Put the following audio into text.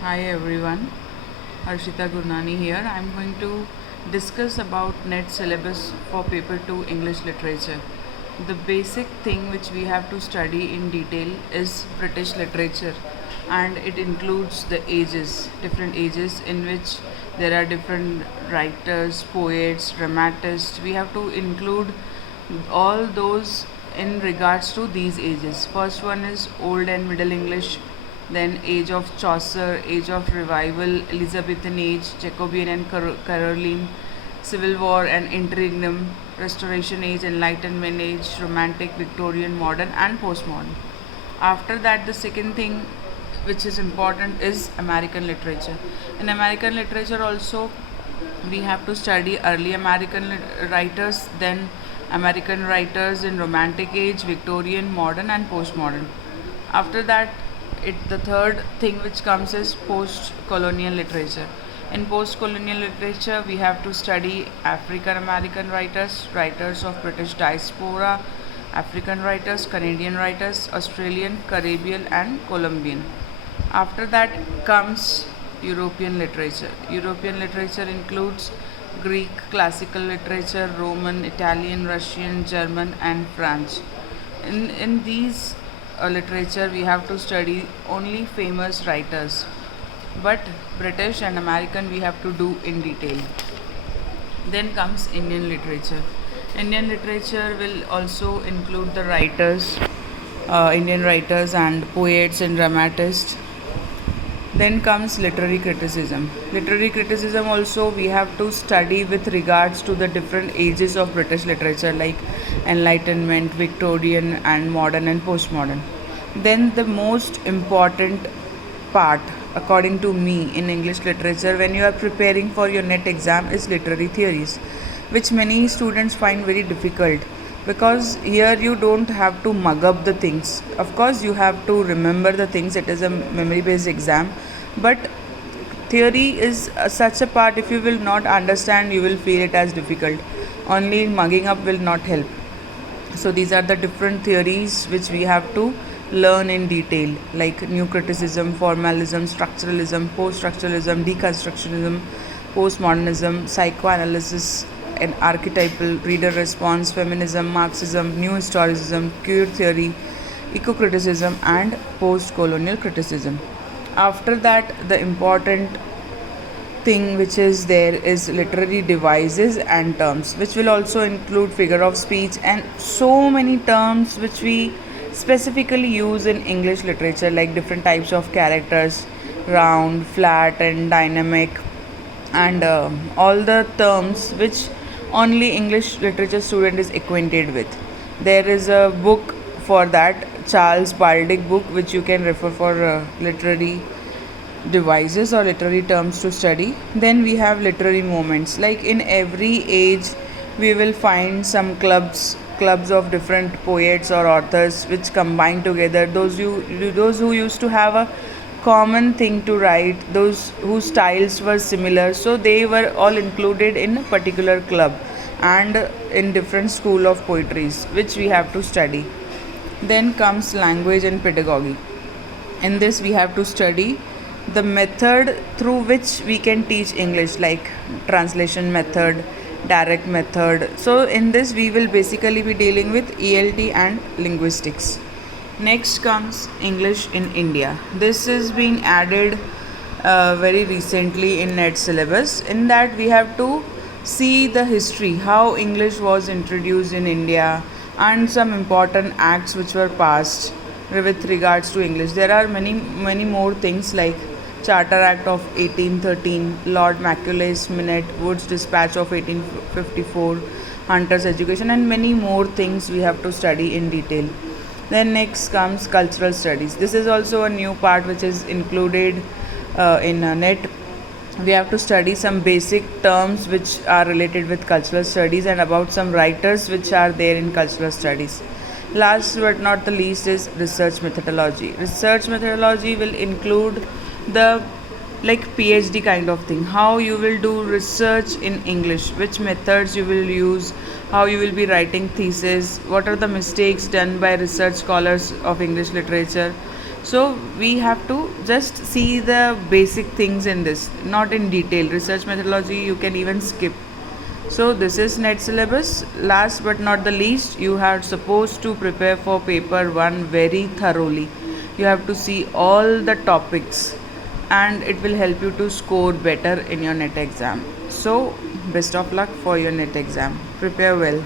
Hi everyone, Harshita Gurnani here. I'm going to discuss about NET syllabus for paper 2 English literature. The basic thing which we have to study in detail is British literature, and it includes the ages, different ages in which there are different writers, poets, dramatists. We have to include all those in regards to these ages. First one is Old and Middle English, then Age of Chaucer, Age of Revival, Elizabethan Age, Jacobean and Caroline, Civil War and Interregnum, Restoration Age, Enlightenment Age, Romantic, Victorian, Modern, and Postmodern. After that, the second thing which is important is American literature. In American literature, also, we have to study early American writers, then American writers in Romantic Age, Victorian, Modern, and Postmodern. After that, the third thing which comes is post colonial literature. In post colonial literature, we have to study African American writers, writers of British diaspora, African writers, Canadian writers, Australian, Caribbean, and Colombian. After that comes European literature. European literature includes Greek classical literature, Roman, Italian, Russian, German, and French. In these literature, we have to study only famous writers, but British and American we have to do in detail. Then comes Indian literature. Indian literature will also include the writers, Indian writers and poets and dramatists. Then comes literary criticism. Literary criticism also we have to study with regards to the different ages of British literature like Enlightenment, Victorian, and Modern and Postmodern. Then the most important part, according to me, in English literature when you are preparing for your NET exam is literary theories, which many students find very difficult because here you don't have to mug up the things. Of course, you have to remember the things, it is a memory based exam, but theory is such a part, if you will not understand, you will feel it as difficult. Only mugging up will not help. So, these are the different theories which we have to learn in detail, like new criticism, formalism, structuralism, post structuralism, deconstructionism, postmodernism, psychoanalysis, and archetypal, reader response, feminism, Marxism, new historicism, queer theory, eco criticism, and post colonial criticism. After that, the important thing which is there is literary devices and terms, which will also include figure of speech and so many terms which we specifically use in English literature, like different types of characters, round, flat, and dynamic, and all the terms which only English literature student is acquainted with. There is a book for that, Charles Baldick book, which you can refer for literary devices or literary terms to study. Then we have literary moments. Like in every age, we will find some clubs of different poets or authors which combine together. Those who used to have a common thing to write, those whose styles were similar, so they were all included in a particular club and in different school of poetries which we have to study. Then comes language and pedagogy. In this we have to study the method through which we can teach English, like translation method, direct method. So in this we will basically be dealing with ELT and linguistics. Next comes English in India. This is being added very recently in NET syllabus. In that we have to see the history, how English was introduced in India, and some important acts which were passed with regards to English. There are many more things like Charter Act of 1813, Lord Macaulay's Minute, Wood's Dispatch of 1854, Hunter's Education, and many more things we have to study in detail. Then next comes cultural studies. This is also a new part which is included in NET. We have to study some basic terms which are related with cultural studies and about some writers which are there in cultural studies. Last but not the least is research methodology. Research methodology will include the like PhD kind of thing, how you will do research in English, which methods you will use, how you will be writing thesis, what are the mistakes done by research scholars of English literature, So we have to just see the basic things in this, not in detail. Research methodology you can even skip. So this is net syllabus. Last but not the least, you are supposed to prepare for paper 1 very thoroughly. You have to see all the topics and it will help you to score better in your net exam. So best of luck for your net exam. Prepare well.